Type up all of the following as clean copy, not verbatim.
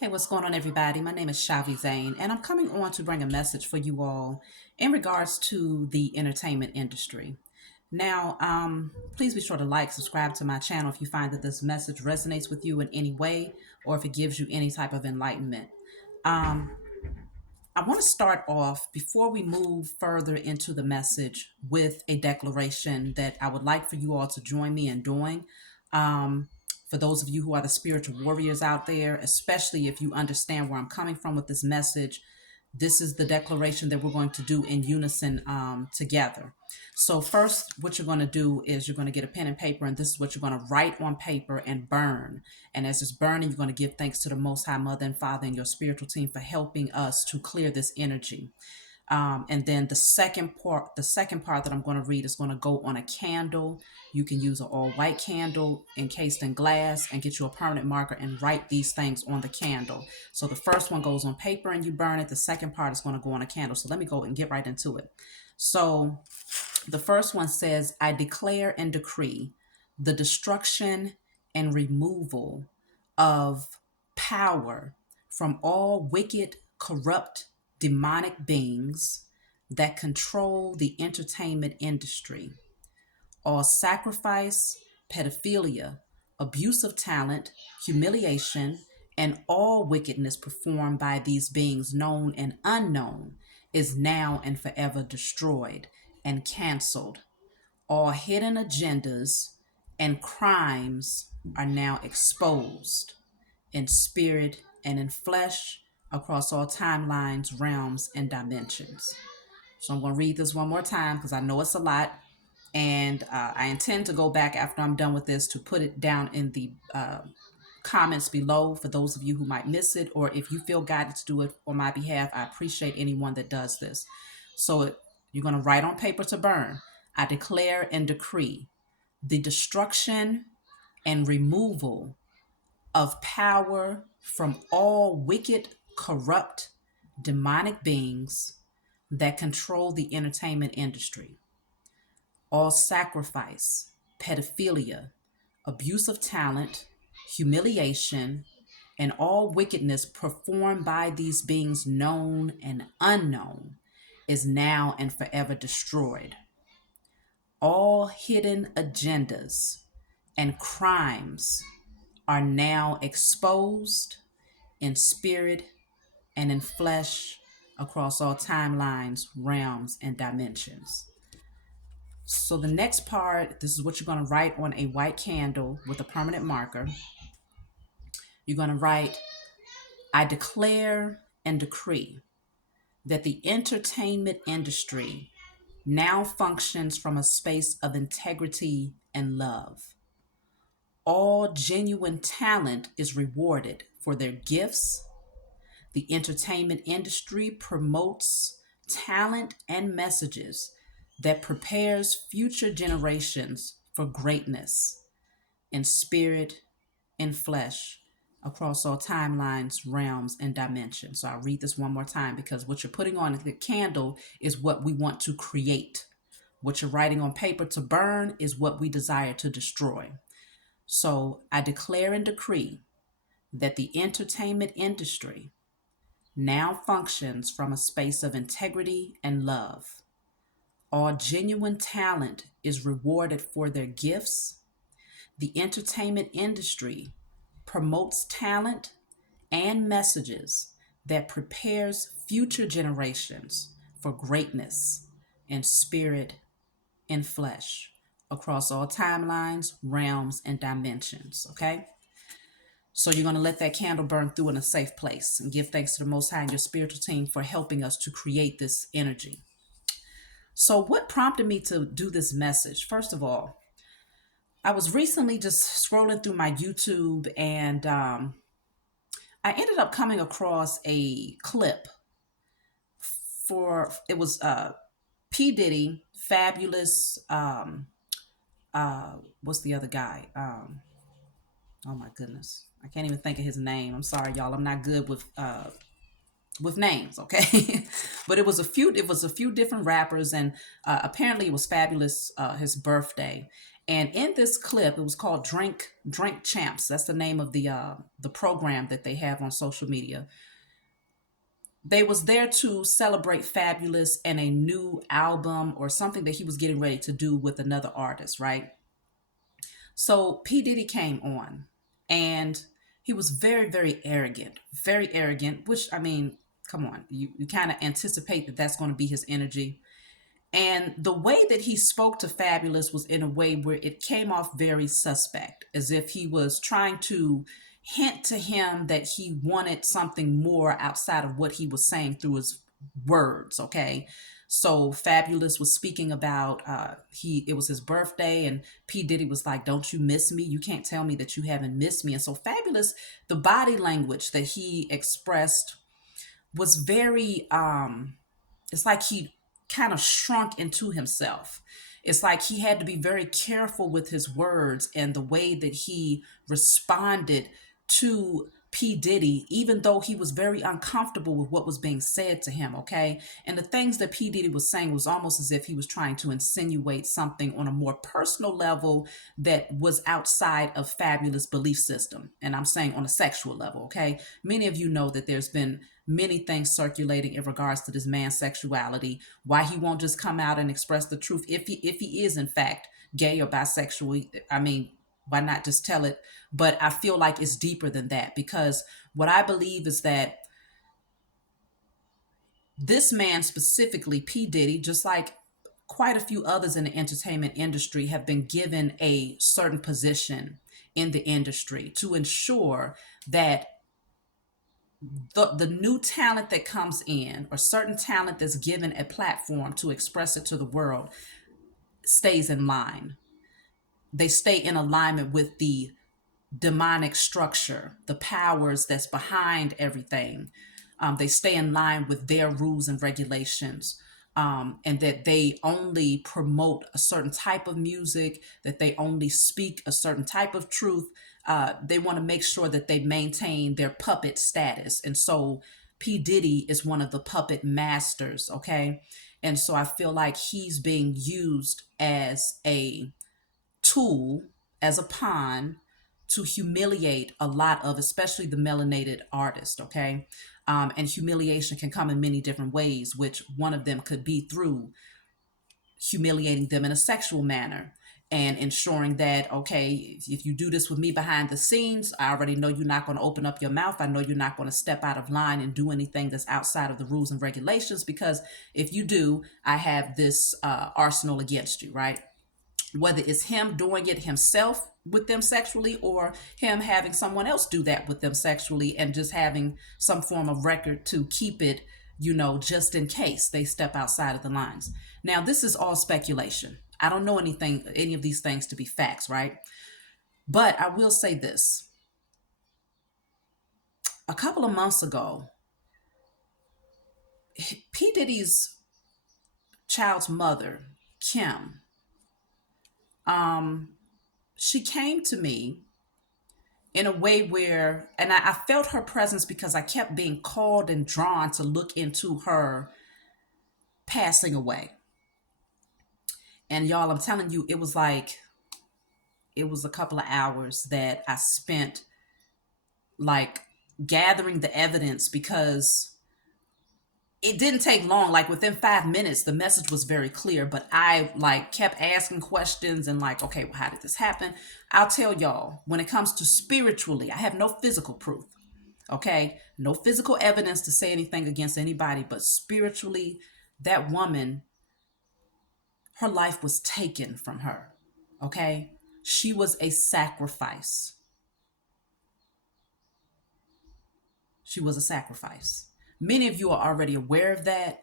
Hey, what's going on, everybody? My name is Shavi Zane, and I'm coming on to bring a message for you all in regards to the entertainment industry. Now, please be sure to like, subscribe to my channel if you find that this message resonates with you in any way or if it gives you any type of enlightenment. Um, I want to start off before we move further into the message with a declaration that I would like for you all to join me in doing. Um, for those of you who are the spiritual warriors out there, especially if you understand where I'm coming from with this message, this is the declaration that we're going to do in unison together. So first, what you're going to do is you're going to get a pen and paper, and this is what you're going to write on paper and burn. And as it's burning, you're going to give thanks to the Most High Mother and Father and your spiritual team for helping us to clear this energy. And then the second part that I'm going to read is going to go on a candle. You can use an all white candle encased in glass and get you a permanent marker and write these things on the candle. So the first one goes on paper and you burn it. The second part is going to go on a candle. So let me go and get right into it. So the first one says, I declare and decree the destruction and removal of power from all wicked, corrupt, demonic beings that control the entertainment industry. All sacrifice, pedophilia, abuse of talent, humiliation, and all wickedness performed by these beings, known and unknown, is now and forever destroyed and canceled. All hidden agendas and crimes are now exposed in spirit and in flesh across all timelines, realms, and dimensions. So I'm going to read this one more time because I know it's a lot. And I intend to go back after I'm done with this to put it down in the comments below for those of you who might miss it, or if you feel guided to do it on my behalf. I appreciate anyone that does this. So you're going to write on paper to burn. I declare and decree the destruction and removal of power from all wicked, corrupt, demonic beings that control the entertainment industry. All sacrifice, pedophilia, abuse of talent, humiliation, and all wickedness performed by these beings, known and unknown, is now and forever destroyed. All hidden agendas and crimes are now exposed in spirit and in flesh across all timelines, realms, and dimensions. So the next part, this is what you're going to write on a white candle with a permanent marker. You're going to write, I declare and decree that the entertainment industry now functions from a space of integrity and love. All genuine talent is rewarded for their gifts. The entertainment industry promotes talent and messages that prepares future generations for greatness in spirit, in flesh, across all timelines, realms, and dimensions. So I'll read this one more time because what you're putting on the candle is what we want to create. What you're writing on paper to burn is what we desire to destroy. So I declare and decree that the entertainment industry now functions from a space of integrity and love. All genuine talent is rewarded for their gifts. The entertainment industry promotes talent and messages that prepares future generations for greatness in spirit and flesh across all timelines, realms, and dimensions. Okay? So you're going to let that candle burn through in a safe place and give thanks to the Most High and your spiritual team for helping us to create this energy. So what prompted me to do this message? First of all, I was recently just scrolling through my YouTube, and I ended up coming across a clip for it was P Diddy, Fabulous. What's the other guy? Oh my goodness, I can't even think of his name. I'm sorry, y'all. I'm not good with names, okay? But it was a few different rappers, and apparently it was Fabulous his birthday, And in this clip, it was called Drink Champs. That's the name of the program that they have on social media. They was there to celebrate Fabulous and a new album or something that he was getting ready to do with another artist, right? So P. Diddy came on and he was very arrogant, which I mean, come on, you kind of anticipate that that's going to be his energy. And the way that he spoke to Fabulous was in a way where it came off very suspect, as if he was trying to hint to him that he wanted something more outside of what he was saying through his words. Okay. So Fabulous was speaking about it was his birthday, and P. Diddy was like, "Don't you miss me? You can't tell me that you haven't missed me." And so Fabulous, the body language that he expressed was very it's like he kind of shrunk into himself. It's like he had to be very careful with his words and the way that he responded to P. Diddy, even though he was very uncomfortable with what was being said to him, okay? And the things that P. Diddy was saying was almost as if he was trying to insinuate something on a more personal level that was outside of Fabulous' belief system. And I'm saying on a sexual level, okay? Many of you know that there's been many things circulating in regards to this man's sexuality, why he won't just come out and express the truth if he is in fact gay or bisexual. I mean, why not just tell it? But I feel like it's deeper than that, because what I believe is that this man specifically, P. Diddy, just like quite a few others in the entertainment industry, have been given a certain position in the industry to ensure that the new talent that comes in, or certain talent that's given a platform to express it to the world, stays in line. They stay in alignment with the demonic structure, the powers that's behind everything. They stay in line with their rules and regulations. And that they only promote a certain type of music, that they only speak a certain type of truth. They want to make sure that they maintain their puppet status. And so P. Diddy is one of the puppet masters, okay? And so I feel like he's being used as a tool, as a pawn, to humiliate a lot of, especially the melanated artist, okay? And humiliation can come in many different ways, which one of them could be through humiliating them in a sexual manner and ensuring that, okay, if you do this with me behind the scenes, I already know you're not going to open up your mouth. I know you're not going to step out of line and do anything that's outside of the rules and regulations, because if you do, I have this arsenal against you, right? Whether it's him doing it himself with them sexually, or him having someone else do that with them sexually and just having some form of record to keep it, just in case they step outside of the lines. Now, this is all speculation. I don't know any of these things to be facts, right? But I will say this. A couple of months ago, P. Diddy's child's mother, Kim, she came to me in a way where, and I felt her presence because I kept being called and drawn to look into her passing away. And y'all, I'm telling you, it was a couple of hours that I spent like gathering the evidence, because it didn't take long. Like within 5 minutes, the message was very clear, but I like kept asking questions and like, okay, well, how did this happen? I'll tell y'all, when it comes to spiritually, I have no physical proof. Okay. No physical evidence to say anything against anybody, but spiritually, that woman, her life was taken from her. Okay. She was a sacrifice. She was a sacrifice. Many of you are already aware of that,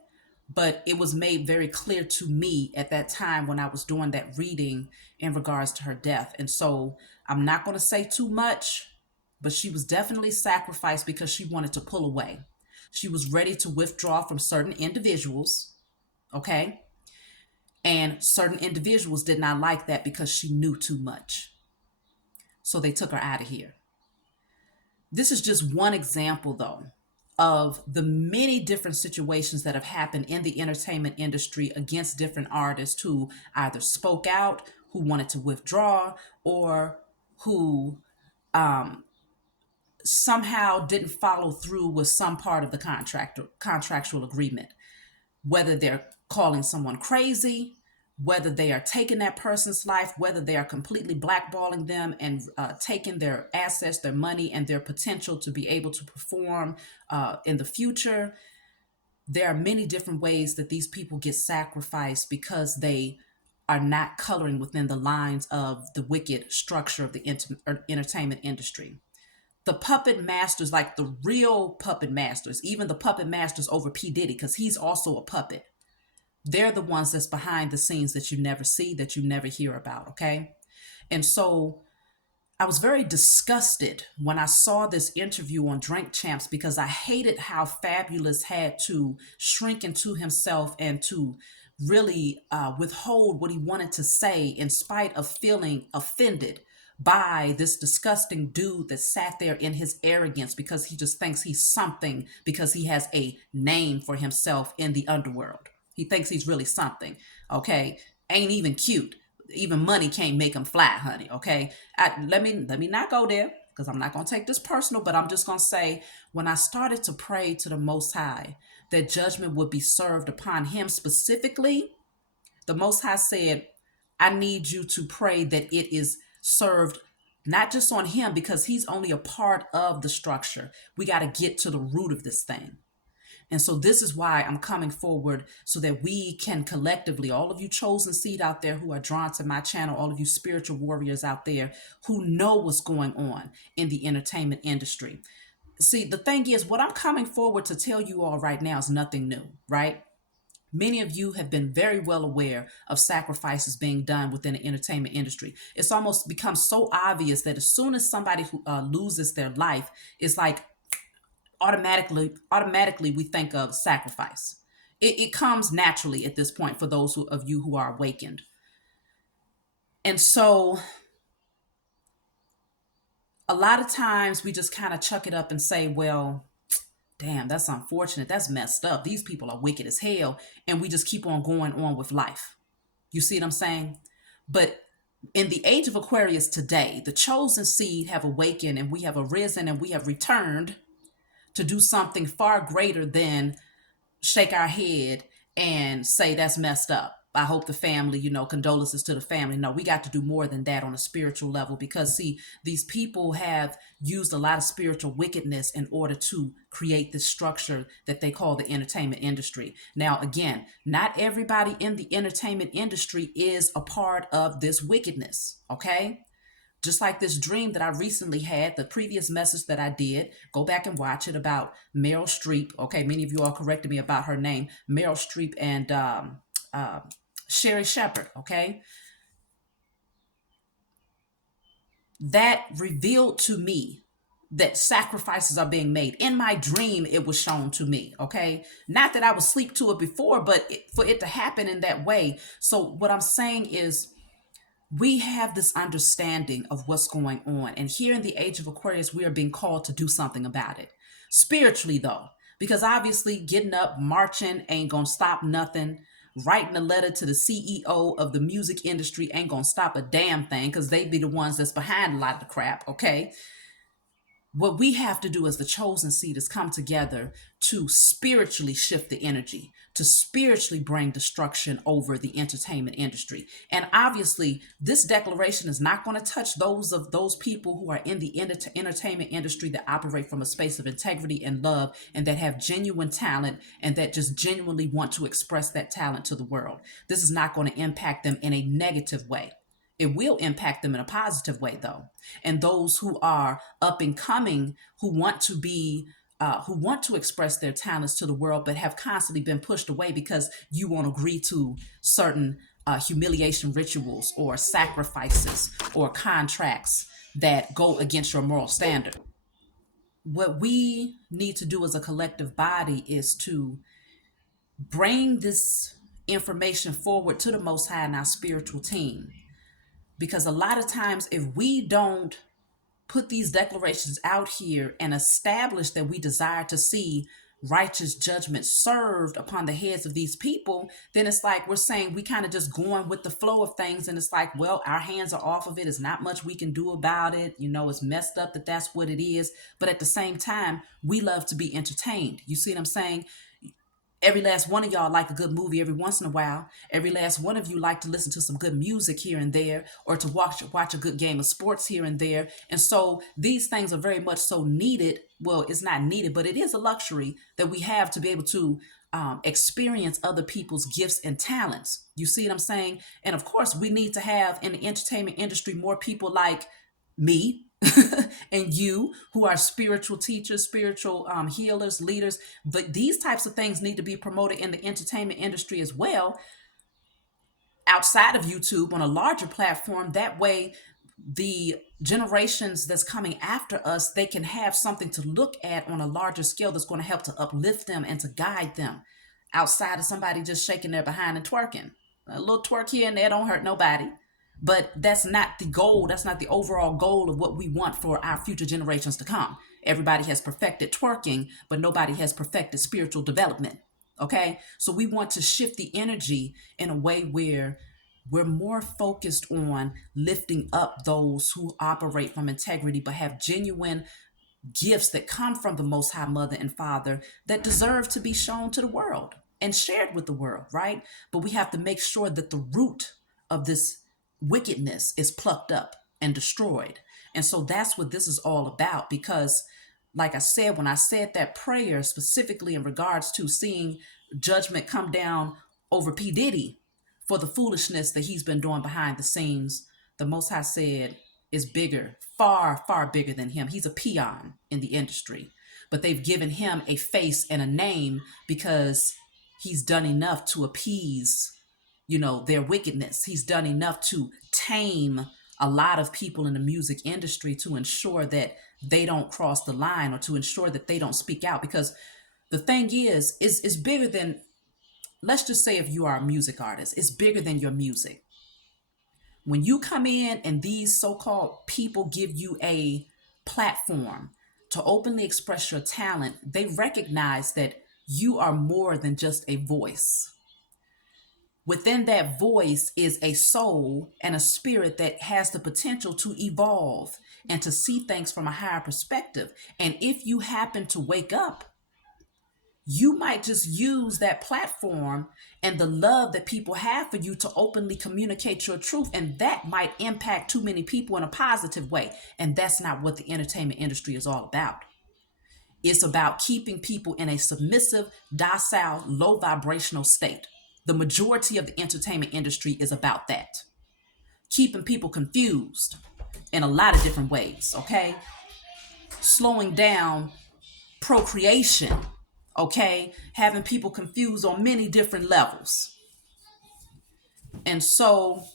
but it was made very clear to me at that time when I was doing that reading in regards to her death. And so I'm not going to say too much, but she was definitely sacrificed because she wanted to pull away. She was ready to withdraw from certain individuals, okay? And certain individuals did not like that because she knew too much. So they took her out of here. This is just one example, though, of the many different situations that have happened in the entertainment industry against different artists who either spoke out who wanted to withdraw, or who um, somehow didn't follow through with some part of the contractual agreement, whether they're calling someone crazy, whether they are taking that person's life, whether they are completely blackballing them and taking their assets, their money, and their potential to be able to perform in the future. There are many different ways that these people get sacrificed because they are not coloring within the lines of the wicked structure of the entertainment industry. The puppet masters, like the real puppet masters, even the puppet masters over P. Diddy, because he's also a puppet, they're the ones that's behind the scenes that you never see, that you never hear about, okay? And so I was very disgusted when I saw this interview on Drink Champs because I hated how Fabulous had to shrink into himself and to really withhold what he wanted to say in spite of feeling offended by this disgusting dude that sat there in his arrogance because he just thinks he's something because he has a name for himself in the underworld. He thinks he's really something. Okay. Ain't even cute. Even money can't make him fly, honey. Okay. Let me not go there because I'm not going to take this personal, but I'm just going to say when I started to pray to the Most High that judgment would be served upon him specifically, the Most High said, I need you to pray that it is served not just on him because he's only a part of the structure. We got to get to the root of this thing. And so this is why I'm coming forward so that we can collectively, all of you chosen seed out there who are drawn to my channel, all of you spiritual warriors out there who know what's going on in the entertainment industry. See, the thing is, what I'm coming forward to tell you all right now is nothing new, right? Many of you have been very well aware of sacrifices being done within the entertainment industry. It's almost become so obvious that as soon as somebody who loses their life, it's like automatically we think of sacrifice. It comes naturally at this point for those of you who are awakened. And so a lot of times we just kind of chuck it up and say, well, damn, that's unfortunate. That's messed up. These people are wicked as hell. And we just keep on going on with life. You see what I'm saying? But in the age of Aquarius today, the chosen seed have awakened and we have arisen and we have returned to do something far greater than shake our head and say that's messed up. I hope the family, condolences to the family. No, we got to do more than that on a spiritual level because, see, these people have used a lot of spiritual wickedness in order to create this structure that they call the entertainment industry. Now, again, not everybody in the entertainment industry is a part of this wickedness, okay? Just like this dream that I recently had, the previous message that I did, go back and watch it about Meryl Streep. Okay, many of you all corrected me about her name, Meryl Streep and Sherry Shepherd. Okay, that revealed to me that sacrifices are being made. In my dream, it was shown to me. Okay, not that I was asleep to it before, but for it to happen in that way. So what I'm saying is, we have this understanding of what's going on. And here in the age of Aquarius, we are being called to do something about it. Spiritually, though, because obviously getting up, marching ain't going to stop nothing. Writing a letter to the CEO of the music industry ain't going to stop a damn thing because they be the ones that's behind a lot of the crap, okay? What we have to do as the chosen seed is come together to spiritually shift the energy, to spiritually bring destruction over the entertainment industry. And obviously, this declaration is not going to touch those people who are in the entertainment industry that operate from a space of integrity and love and that have genuine talent and that just genuinely want to express that talent to the world. This is not going to impact them in a negative way. It will impact them in a positive way, though. And those who are up and coming, who want to be, who want to express their talents to the world, but have constantly been pushed away because you won't agree to certain humiliation rituals or sacrifices or contracts that go against your moral standard. What we need to do as a collective body is to bring this information forward to the Most High and our spiritual team. Because a lot of times, if we don't put these declarations out here and establish that we desire to see righteous judgment served upon the heads of these people, then it's like we're saying we kind of just going with the flow of things. And it's like, well, our hands are off of it. There's not much we can do about it. You know, it's messed up that that's what it is. But at the same time, we love to be entertained. You see what I'm saying? Every last one of y'all like a good movie every once in a while. Every last one of you like to listen to some good music here and there, or to watch a good game of sports here and there. And so these things are very much so needed. Well, it's not needed, but it is a luxury that we have to be able to experience other people's gifts and talents. You see what I'm saying? And of course, we need to have in the entertainment industry more people like me and you, who are spiritual teachers, spiritual healers, leaders. But these types of things need to be promoted in the entertainment industry as well, outside of YouTube, on a larger platform. That way, the generations that's coming after us, they can have something to look at on a larger scale that's going to help to uplift them and to guide them, outside of somebody just shaking their behind and twerking. A little twerk here and there don't hurt nobody. But that's not the goal. That's not the overall goal of what we want for our future generations to come. Everybody has perfected twerking, but nobody has perfected spiritual development. Okay? So we want to shift the energy in a way where we're more focused on lifting up those who operate from integrity but have genuine gifts that come from the Most High Mother and Father that deserve to be shown to the world and shared with the world, right? But we have to make sure that the root of this wickedness is plucked up and destroyed. And so that's what this is all about. Because, like I said, when I said that prayer specifically in regards to seeing judgment come down over P. Diddy for the foolishness that he's been doing behind the scenes, the Most High said is bigger, far, far bigger than him. He's a peon in the industry, but they've given him a face and a name because he's done enough to appease, their wickedness. He's done enough to tame a lot of people in the music industry to ensure that they don't cross the line, or to ensure that they don't speak out. Because the thing is bigger than, let's just say, if you are a music artist, it's bigger than your music. When you come in and these so-called people give you a platform to openly express your talent, they recognize that you are more than just a voice. Within that voice is a soul and a spirit that has the potential to evolve and to see things from a higher perspective. And if you happen to wake up, you might just use that platform and the love that people have for you to openly communicate your truth. And that might impact too many people in a positive way. And that's not what the entertainment industry is all about. It's about keeping people in a submissive, docile, low vibrational state. The majority of the entertainment industry is about that. Keeping people confused in a lot of different ways, okay? Slowing down procreation, okay? Having people confused on many different levels. And so,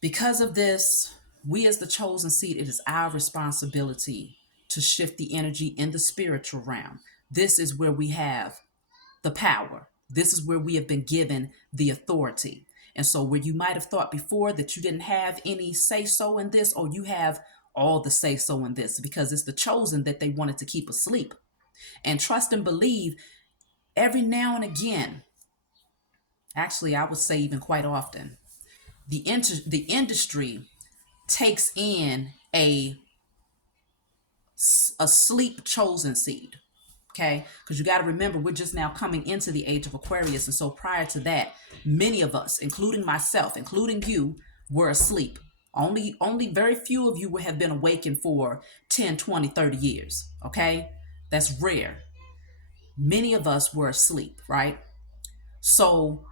because of this, we as the chosen seed, it is our responsibility to shift the energy in the spiritual realm. This is where we have the power. This is where we have been given the authority. And so where you might have thought before that you didn't have any say-so in this, or you have all the say-so in this, because it's the chosen that they wanted to keep asleep. And trust and believe, every now and again, actually I would say even quite often, the industry takes in a sleep chosen seed. Okay, because you got to remember, we're just now coming into the age of Aquarius. And so prior to that, many of us, including myself, including you, were asleep. Only very few of you would have been awakened for 10, 20, 30 years. Okay, that's rare. Many of us were asleep, right? So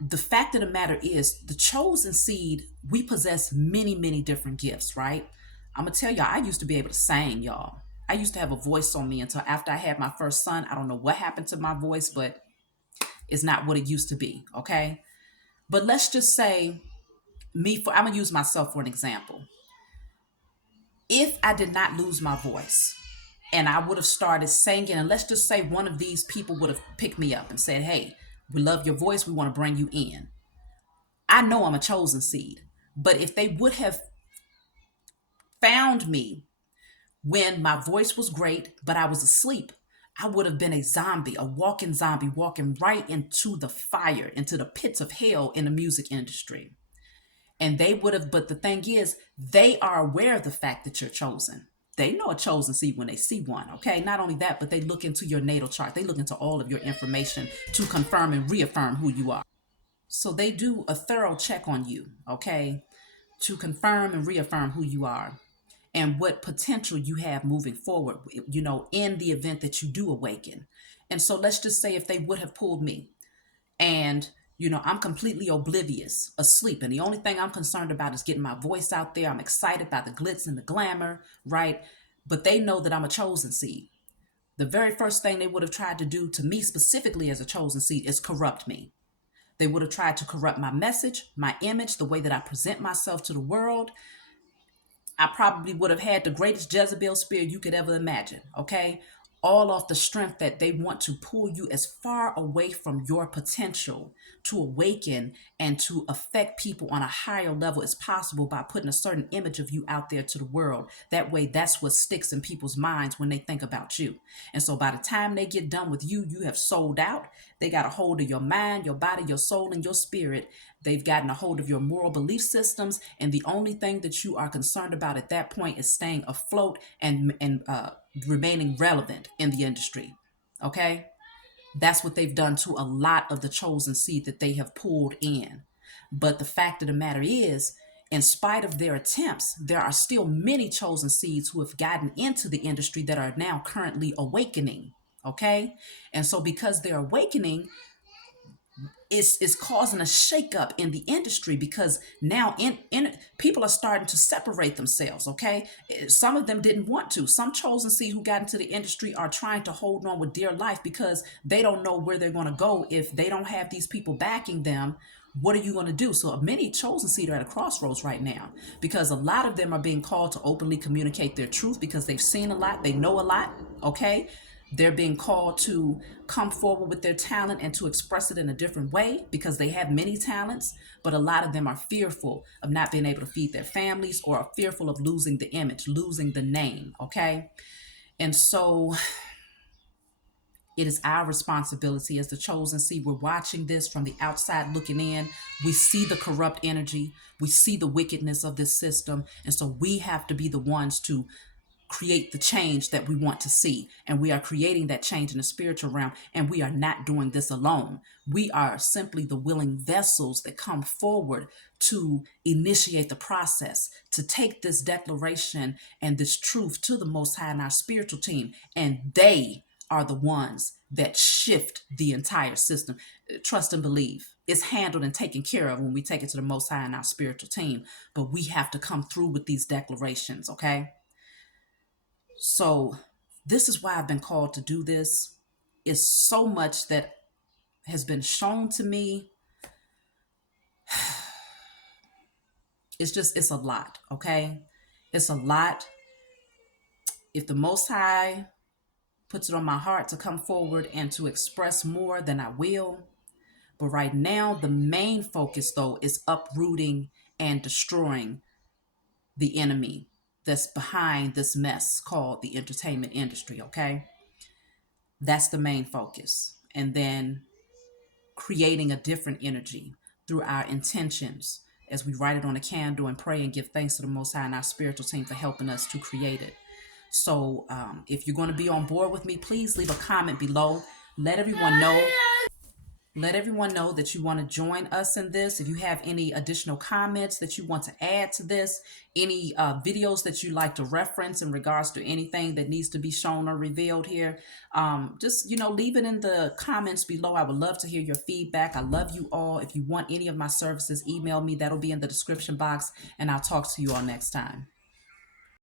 the fact of the matter is, the chosen seed, we possess many, many different gifts, right? I'm going to tell y'all, I used to be able to sing, y'all. I used to have a voice on me until after I had my first son. I don't know what happened to my voice, but it's not what it used to be, okay? But let's just say, I'm going to use myself for an example. If I did not lose my voice and I would have started singing, and let's just say one of these people would have picked me up and said, hey, we love your voice, we want to bring you in. I know I'm a chosen seed. But if they would have found me when my voice was great, but I was asleep, I would have been a zombie, a walking zombie, walking right into the fire, into the pits of hell in the music industry. And they would have, but the thing is, they are aware of the fact that you're chosen. They know a chosen seed when they see one, okay? Not only that, but they look into your natal chart. They look into all of your information to confirm and reaffirm who you are. So they do a thorough check on you, okay? To confirm and reaffirm who you are and what potential you have moving forward, in the event that you do awaken. And so let's just say if they would have pulled me and I'm completely oblivious, asleep, and the only thing I'm concerned about is getting my voice out there. I'm excited about the glitz and the glamour, right? But they know that I'm a chosen seed. The very first thing they would have tried to do to me specifically as a chosen seed is corrupt me. They would have tried to corrupt my message, my image, the way that I present myself to the world. I probably would have had the greatest Jezebel spirit you could ever imagine, okay? All off the strength that they want to pull you as far away from your potential to awaken and to affect people on a higher level as possible by putting a certain image of you out there to the world. That way, that's what sticks in people's minds when they think about you. And so by the time they get done with you, you have sold out. They got a hold of your mind, your body, your soul, and your spirit. They've gotten a hold of your moral belief systems. And the only thing that you are concerned about at that point is staying afloat and remaining relevant in the industry. Okay? That's what they've done to a lot of the chosen seed that they have pulled in. But the fact of the matter is, in spite of their attempts, there are still many chosen seeds who have gotten into the industry that are now currently awakening. Okay? And so because they're awakening, is causing a shakeup in the industry because now in people are starting to separate themselves. Okay, some of them didn't want to. Some chosen seed who got into the industry are trying to hold on with dear life because they don't know where they're going to go if they don't have these people backing them. What are you going to do? So many chosen seed are at a crossroads right now because a lot of them are being called to openly communicate their truth because they've seen a lot, they know a lot. Okay, they're being called to come forward with their talent and to express it in a different way because they have many talents, but a lot of them are fearful of not being able to feed their families or are fearful of losing the image, losing the name, okay? And so it is our responsibility as the chosen seed. We're watching this from the outside looking in. We see the corrupt energy. We see the wickedness of this system. And so we have to be the ones to create the change that we want to see. And we are creating that change in the spiritual realm. And we are not doing this alone. We are simply the willing vessels that come forward to initiate the process, to take this declaration and this truth to the Most High and our spiritual team. And they are the ones that shift the entire system. Trust and believe. It's handled and taken care of when we take it to the Most High and our spiritual team. But we have to come through with these declarations, okay? So this is why I've been called to do this. It's so much that has been shown to me. It's a lot, okay? It's a lot. If the Most High puts it on my heart to come forward and to express more, then I will. But right now, the main focus, though, is uprooting and destroying the enemy that's behind this mess called the entertainment industry, okay? That's the main focus. And then creating a different energy through our intentions as we write it on a candle and pray and give thanks to the Most High and our spiritual team for helping us to create it. So if you're going to be on board with me, please leave a comment below. Let everyone know. Let everyone know that you want to join us in this. If you have any additional comments that you want to add to this, any videos that you like to reference in regards to anything that needs to be shown or revealed here, just, leave it in the comments below. I would love to hear your feedback. I love you all. If you want any of my services, email me. That'll be in the description box, and I'll talk to you all next time.